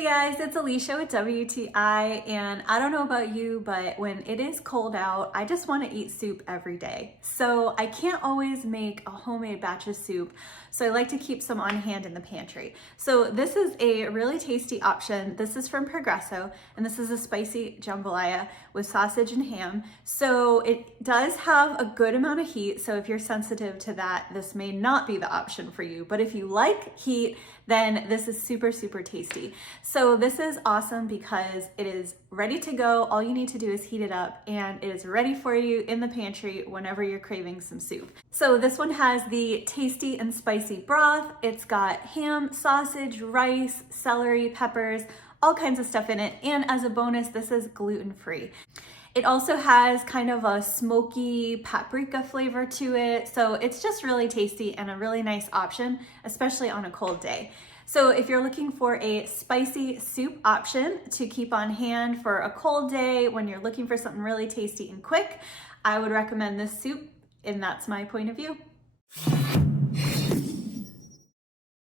Hey guys, it's Alicia with WTI, and I don't know about you, but when it is cold out, I just want to eat soup every day. So I can't always make a homemade batch of soup, so I like to keep some on hand in the pantry. So this is a really tasty option. This is from Progresso, and this is a spicy jambalaya with sausage and ham. So it does have a good amount of heat, so if you're sensitive to that, this may not be the option for you. But if you like heat, then this is super, super tasty. So this is awesome because it is ready to go. All you need to do is heat it up and it is ready for you in the pantry whenever you're craving some soup. So this one has the tasty and spicy broth. It's got ham, sausage, rice, celery, peppers, all kinds of stuff in it. And as a bonus, this is gluten-free. It also has kind of a smoky paprika flavor to it. So it's just really tasty and a really nice option, especially on a cold day. So if you're looking for a spicy soup option to keep on hand for a cold day when you're looking for something really tasty and quick, I would recommend this soup, and that's my point of view.